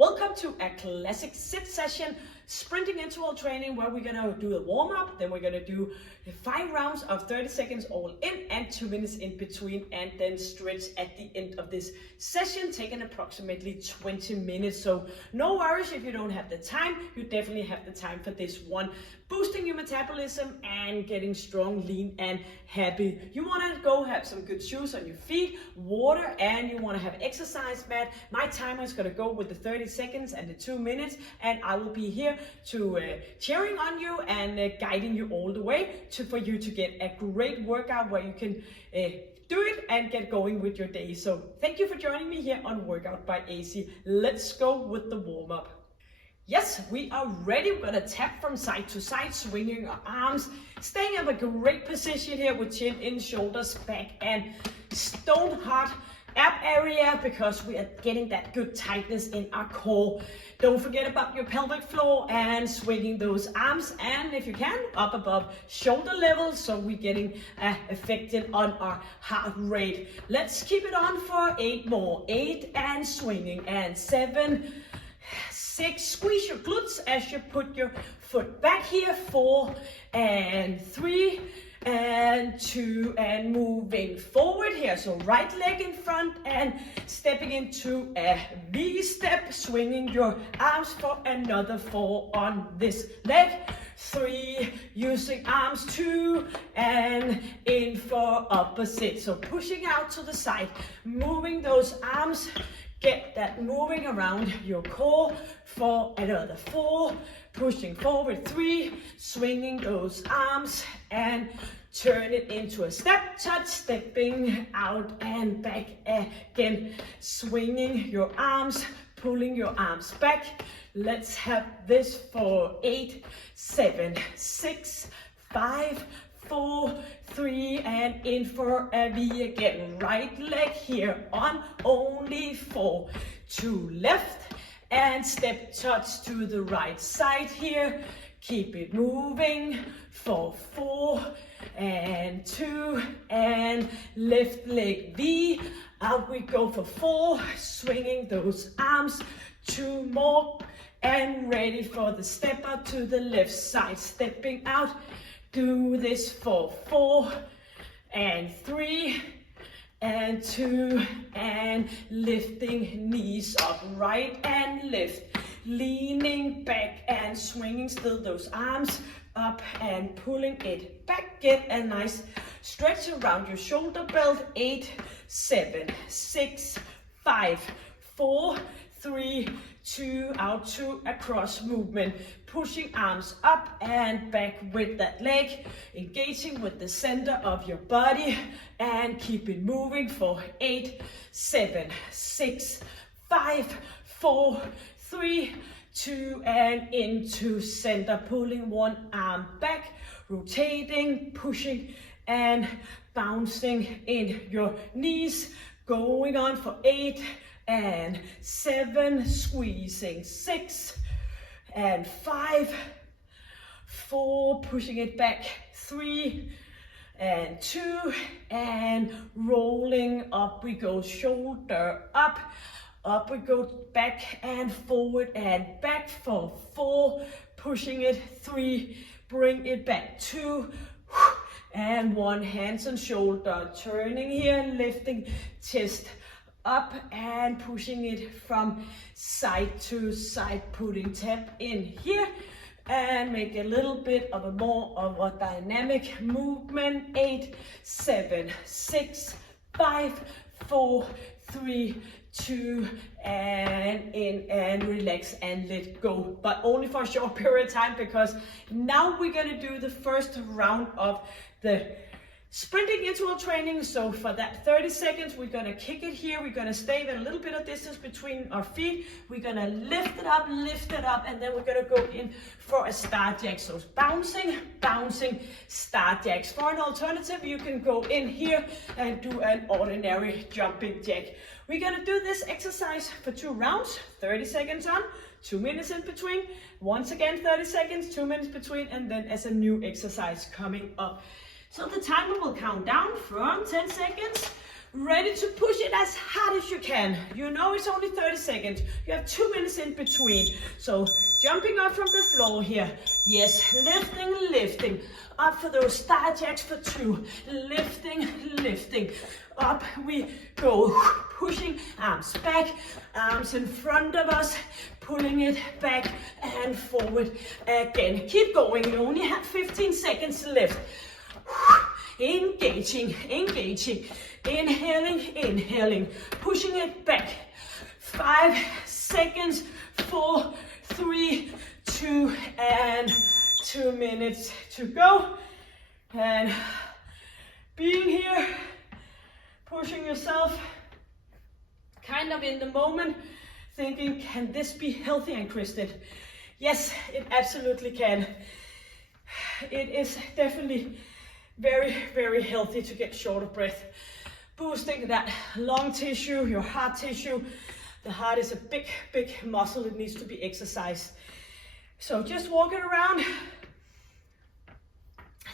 Welcome to a classic sit session, sprinting interval training, where we're gonna do a warm-up, then we're gonna do 5 rounds of 30 seconds all in and 2 minutes in between, and then stretch at the end of this session, taking approximately 20 minutes. So no worries if you don't have the time, you definitely have the time for this one. Boosting your metabolism and getting strong, lean, and happy. You wanna go have some good shoes on your feet, water, and you wanna have exercise mat. My timer is gonna go with the 30 seconds and the 2 minutes, and I will be here to cheering on you and guiding you all the way for you to get a great workout where you can do it and get going with your day. So thank you for joining me here on Workout by AC. Let's go with the warm-up. Yes, we are ready. We're gonna tap from side to side, swinging our arms, staying in a great position here with chin in, shoulders back, and stone hot ab area, because we are getting that good tightness in our core. Don't forget about your pelvic floor and swinging those arms, and if you can, up above shoulder level, so we're getting affected on our heart rate. Let's keep it on for 8 more. 8 and swinging, and 7, 6, squeeze your glutes as you put your foot back here. 4 and 3 and 2, and moving forward here. So right leg in front and stepping into a V step, swinging your arms for another 4 on this leg. 3, using arms, 2, and in for opposite. So pushing out to the side, moving those arms. Get that moving around your core for another 4, pushing forward 3, swinging those arms and turn it into a step touch, stepping out and back again, swinging your arms, pulling your arms back. Let's have this for 8, 7, 6, 5, 4, 3, and in for a V again. Right leg here on only 4. 2 left and step touch to the right side here. Keep it moving for 4 and 2, and left leg V. Out we go for 4, swinging those arms. 2 more and ready for the step out to the left side, stepping out. Do this for 4 and 3 and 2, and lifting knees up, right and left, leaning back and swinging still those arms up and pulling it back. Get a nice stretch around your shoulder belt. 8, 7, 6, 5, 4, 3, 2, out to a cross movement, pushing arms up and back with that leg, engaging with the center of your body, and keep it moving for 8, 7, 6, 5, 4, 3, 2, and into center, pulling one arm back, rotating, pushing, and bouncing in your knees, going on for 8 and 7, squeezing 6 and 5, 4, pushing it back, 3 and 2, and rolling up we go, shoulder up, up we go, back and forward and back for 4, pushing it, 3, bring it back, 2, and 1, hands on shoulder, turning here, lifting chest up and pushing it from side to side, putting tap in here and make a little bit of a more of a dynamic movement. 8, 7, 6, 5, 4, 3, 2, and in, and relax and let go, but only for a short period of time, because now we're gonna do the first round of the sprinting interval training. So for that 30 seconds, we're gonna kick it here. We're gonna stay with a little bit of distance between our feet. We're gonna lift it up, and then we're gonna go in for a star jack. So bouncing, bouncing, star jacks. For an alternative, you can go in here and do an ordinary jumping jack. We're gonna do this exercise for 2 rounds, 30 seconds on, 2 minutes in between. Once again, 30 seconds, 2 minutes between, and then as a new exercise coming up. So the timer will count down from 10 seconds Ready to push it as hard as you can. You know it's only 30 seconds. You have 2 minutes in between. So jumping up from the floor here. Yes, lifting, lifting. Up for those star jacks for 2. Lifting, lifting. Up we go. Pushing arms back, arms in front of us. Pulling it back and forward again. Keep going. You only have 15 seconds left. Engaging, engaging. Inhaling, inhaling, pushing it back. 5 seconds, 4, 3, 2, and 2 minutes to go. And being here, pushing yourself kind of in the moment, thinking, can this be healthy and Kristen? Yes, it absolutely can. It is definitely very, very healthy to get short of breath. Boosting that lung tissue, your heart tissue. The heart is a big, big muscle. It needs to be exercised. So just walking around.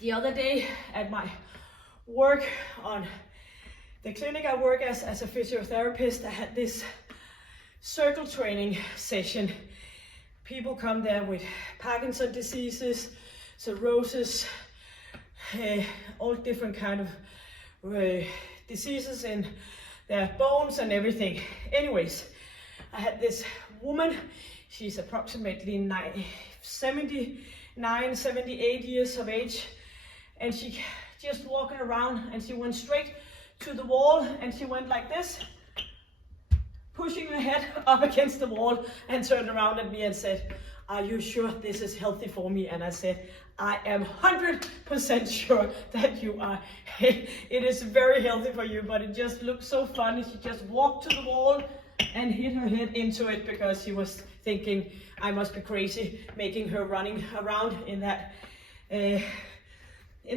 The other day at my work on the clinic I work as a physiotherapist, I had this circle training session. People come there with Parkinson's diseases, cirrhosis, all different kind of diseases in their bones and everything. Anyways, I had this woman, she's approximately 79, 78 years of age, and she just walking around and she went straight to the wall and she went like this, pushing her head up against the wall, and turned around at me and said, "Are you sure this is healthy for me?" And I said, "I am 100% sure that you are. It is very healthy for you," but it just looked so funny. She just walked to the wall and hit her head into it because she was thinking, I must be crazy making her running around in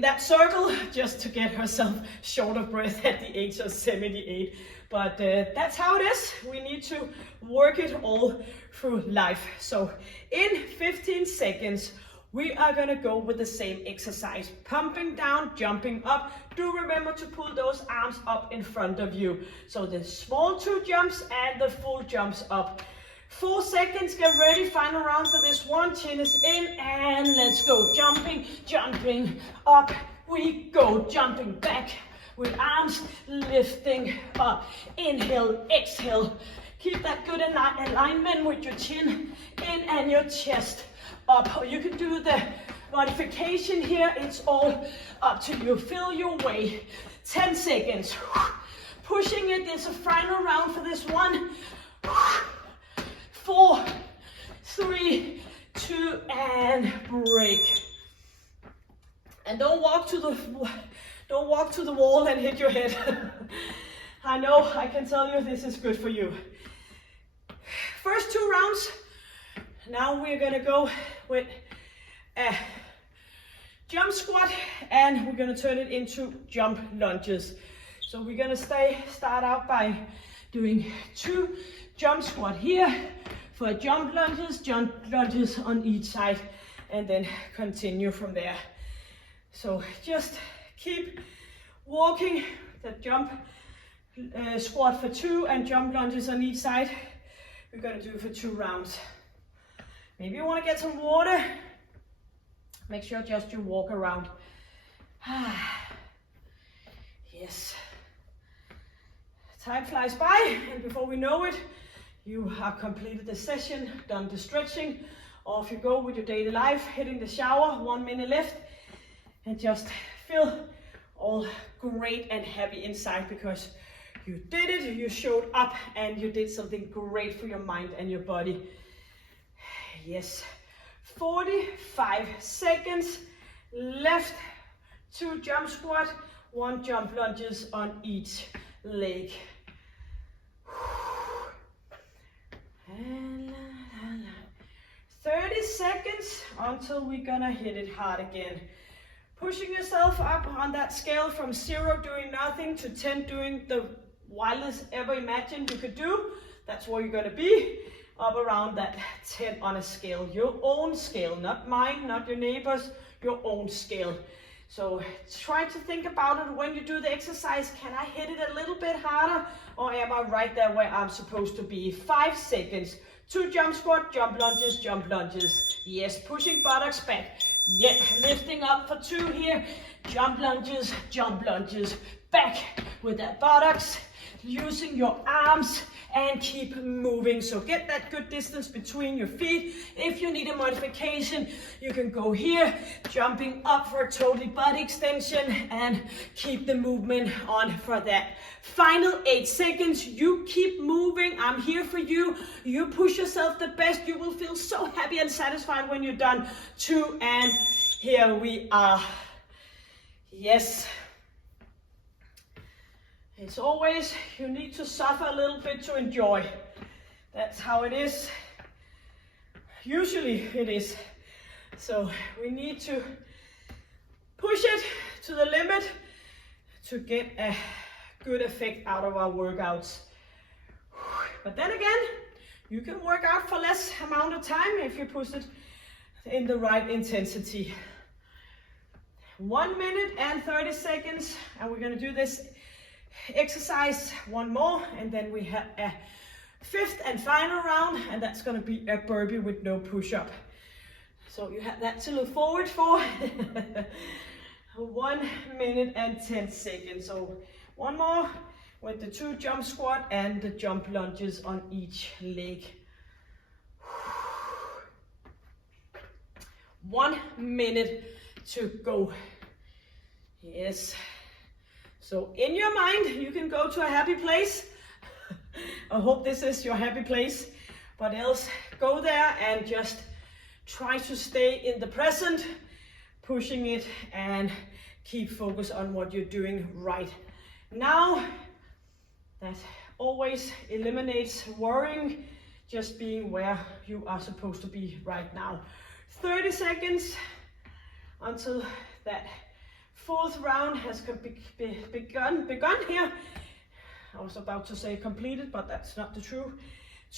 that circle just to get herself short of breath at the age of 78. But that's how it is. We need to work it all through life. So in 15 seconds, we are gonna go with the same exercise. Pumping down, jumping up. Do remember to pull those arms up in front of you. So the small 2 jumps and the full jumps up. 4 seconds, get ready, final round for this one. Chin is in and let's go. Jumping, jumping, up we go. Jumping back with arms lifting up. Inhale, exhale. Keep that good alignment with your chin in and your chest up. Or you can do the modification here. It's all up to you. Feel your way. 10 seconds. Pushing it. It's a final round for this one. 4, 3, 2, and break. And don't walk to the wall and hit your head. I know, I can tell you this is good for you. First 2 rounds. Now we're gonna go with a jump squat and we're gonna turn it into jump lunges. So we're gonna start out by doing 2 jump squat here for jump lunges on each side, and then continue from there. So just keep walking the jump squat for 2 and jump lunges on each side. We're going to do it for 2 rounds. Maybe you want to get some water. Make sure just you walk around. Yes. Time flies by, and before we know it, you have completed the session, done the stretching. Off you go with your daily life, hitting the shower, 1 minute left, and just feel all great and happy inside because you did it, you showed up, and you did something great for your mind and your body. Yes, 45 seconds left. 2 jump squat, 1 jump lunges on each leg. And 30 seconds until we're gonna hit it hard again. Pushing yourself up on that scale from 0 doing nothing to 10 doing the wildest ever imagined you could do. That's where you're gonna be, up around that 10 on a scale. Your own scale, not mine, not your neighbor's, your own scale. So try to think about it when you do the exercise. Can I hit it a little bit harder, or am I right there where I'm supposed to be? 5 seconds. 2 jump squat, jump lunges, jump lunges. Yes, pushing buttocks back. Yeah, lifting up for 2 here. Jump lunges, back with that buttocks. Using your arms and keep moving. So get that good distance between your feet. If you need a modification, you can go here, jumping up for a totally body extension, and keep the movement on for that. Final 8 seconds, you keep moving. I'm here for you. You push yourself the best. You will feel so happy and satisfied when you're done. 2, and here we are. Yes. It's always, you need to suffer a little bit to enjoy. That's how it is. Usually it is. So we need to push it to the limit to get a good effect out of our workouts. But then again, you can work out for less amount of time if you push it in the right intensity. 1 minute and 30 seconds, and we're gonna do this exercise one more, and then we have a 5th and final round, and that's going to be a burpee with no push-up. So you have that to look forward for. 1 minute and 10 seconds. So one more with the 2 jump squat and the jump lunges on each leg. 1 minute to go. Yes. So in your mind, you can go to a happy place. I hope this is your happy place, but else go there and just try to stay in the present, pushing it, and keep focus on what you're doing right now. That always eliminates worrying, just being where you are supposed to be right now. 30 seconds until that 4th round has begun here. I was about to say completed, but that's not the truth.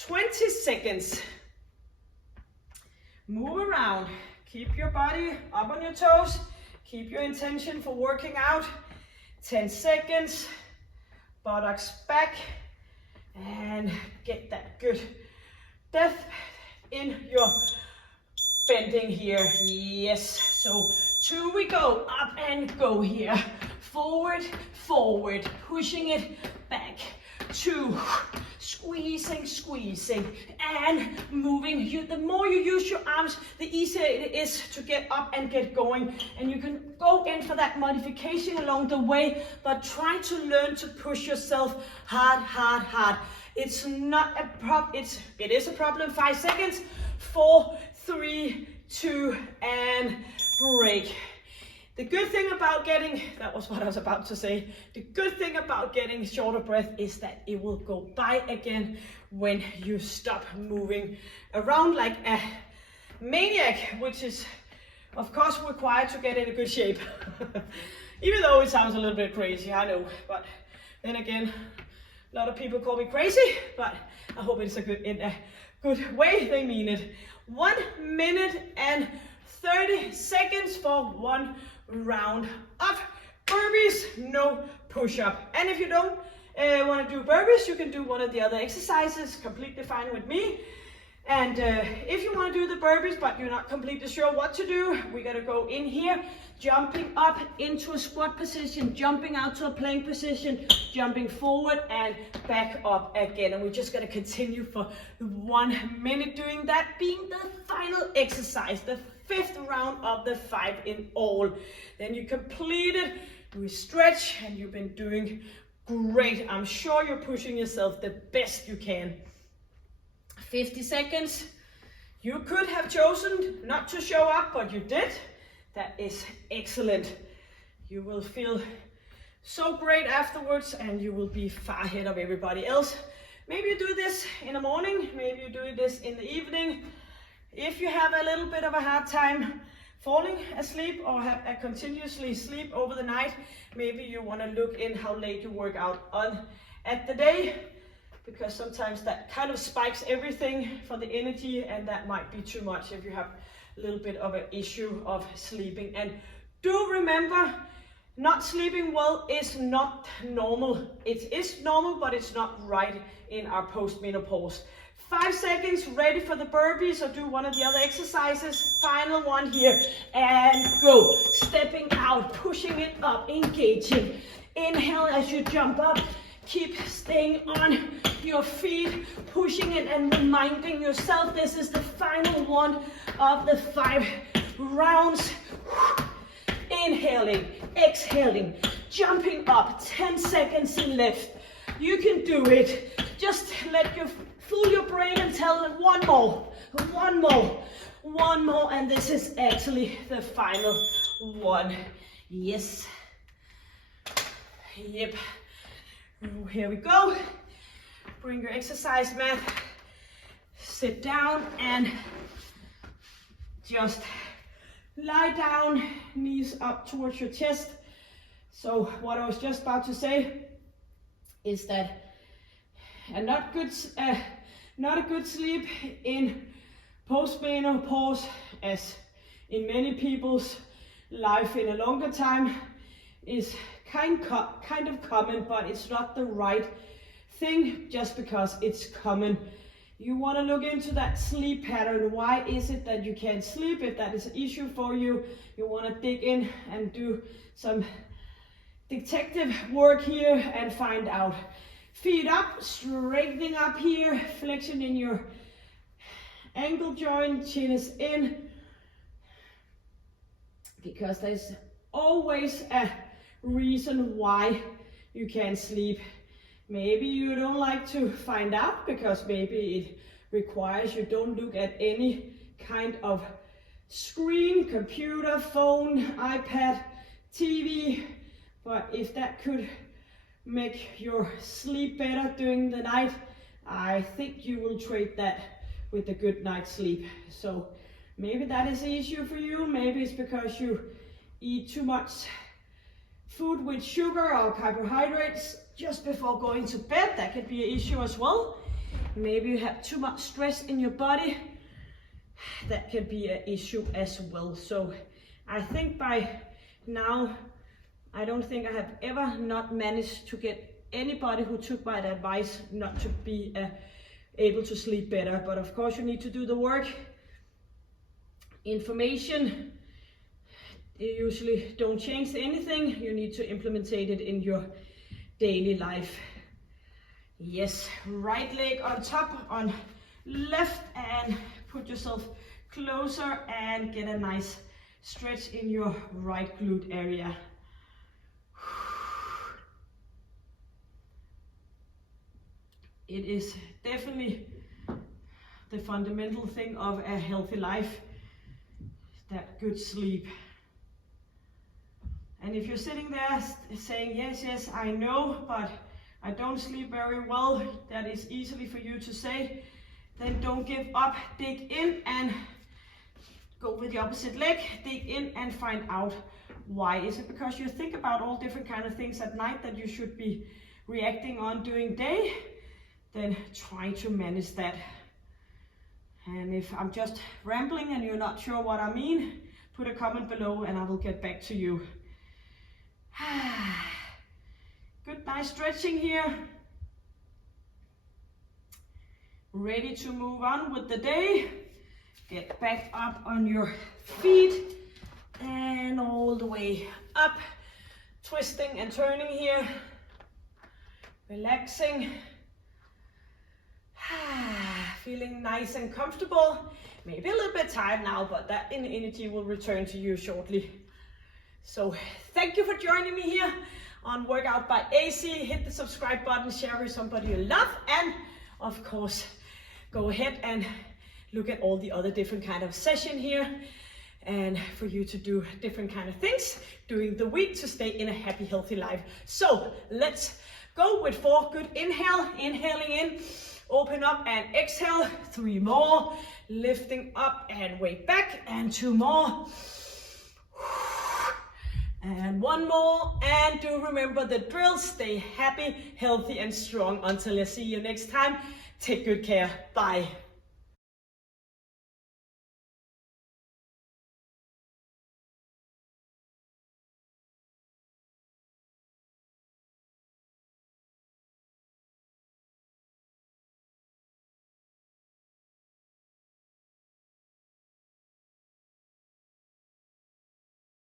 20 seconds. Move around. Keep your body up on your toes. Keep your intention for working out. 10 seconds. Buttocks back. And get that good depth in your bending here. Yes. So 2 we go, up and go here. Forward, forward, pushing it back. 2, squeezing, and moving. The more you use your arms, the easier it is to get up and get going. And you can go in for that modification along the way, but try to learn to push yourself hard. It's not a problem, it is a problem. 5 seconds, 4, 3, 2, and break. The good thing about getting, that was what I was about to say, the good thing about getting shorter breath is that it will go by again when you stop moving around like a maniac, which is of course required to get in a good shape. Even though it sounds a little bit crazy, I know, but then again, a lot of people call me crazy, but I hope it's in a good way they mean it. 1 minute and 30 seconds for 1 round of burpees, no push-up. And if you don't want to do burpees, you can do one of the other exercises, completely fine with me. And if you want to do the burpees, but you're not completely sure what to do, we're going to go in here, jumping up into a squat position, jumping out to a plank position, jumping forward and back up again. And we're just going to continue for 1 minute doing that, being the final exercise, the 5th round of the 5 in all. Then you complete it, you stretch, and you've been doing great. I'm sure you're pushing yourself the best you can. 50 seconds. You could have chosen not to show up, but you did. That is excellent. You will feel so great afterwards, and you will be far ahead of everybody else. Maybe you do this in the morning, maybe you do this in the evening. If you have a little bit of a hard time falling asleep or have a continuously sleep over the night, maybe you want to look in how late you work out on at the day, because sometimes that kind of spikes everything for the energy, and that might be too much if you have a little bit of an issue of sleeping. And Do remember, not sleeping well is not normal. It is normal, but it's not right in our postmenopause. 5 seconds, ready for the burpees, or do one of the other exercises. Final one here, and go. Stepping out, pushing it up, engaging. Inhale as you jump up. Keep staying on your feet, pushing it and reminding yourself this is the final one of the 5 rounds. Inhaling, exhaling, jumping up, 10 seconds left. You can do it. Just fool your brain and tell it one more, and this is actually the final one. Yes. Yep. Here we go. Bring your exercise mat, sit down and just lie down, knees up towards your chest. So what I was just about to say is that not a good sleep in postmenopause, as in many people's life in a longer time, is kind of common, but it's not the right thing just because it's common. You want to look into that sleep pattern. Why is it that you can't sleep? If that is an issue for you, you want to dig in and do some detective work here and find out. Feet up, straightening up here, flexion in your ankle joint, chin is in, because there's always a reason why you can't sleep. Maybe you don't like to find out because maybe it requires you don't look at any kind of screen, computer, phone, iPad, TV. But if that could make your sleep better during the night, I think you will trade that with a good night's sleep. So maybe that is an issue for you. Maybe it's because you eat too much food with sugar or carbohydrates just before going to bed. That could be an issue as well. Maybe you have too much stress in your body. That could be an issue as well. So I think by now, I don't think I have ever not managed to get anybody who took my advice not to be able to sleep better. But of course you need to do the work. Information, you usually don't change anything. You need to implement it in your daily life. Yes, right leg on top, on left, and put yourself closer and get a nice stretch in your right glute area. It is definitely the fundamental thing of a healthy life, that good sleep. And if you're sitting there saying, yes, I know, but I don't sleep very well, that is easily for you to say, then don't give up. Dig in and go with the opposite leg. Dig in and find out why. Is it because you think about all different kind of things at night that you should be reacting on during day? Then try to manage that. And if I'm just rambling and you're not sure what I mean, put a comment below and I will get back to you. Good, nice stretching here. Ready to move on with the day. Get back up on your feet and all the way up. Twisting and turning here. Relaxing. Feeling nice and comfortable. Maybe a little bit tired now, but that energy will return to you shortly. So thank you for joining me here on Workout by AC. Hit the subscribe button, share with somebody you love, and of course, go ahead and look at all the other different kind of session here, and for you to do different kind of things during the week to stay in a happy, healthy life. So let's go with 4 good inhale, inhaling in, open up and exhale, 3 more, lifting up and way back, and 2 more. And 1 more, and do remember the drill. Stay happy, healthy, and strong. Until I see you next time, take good care. Bye.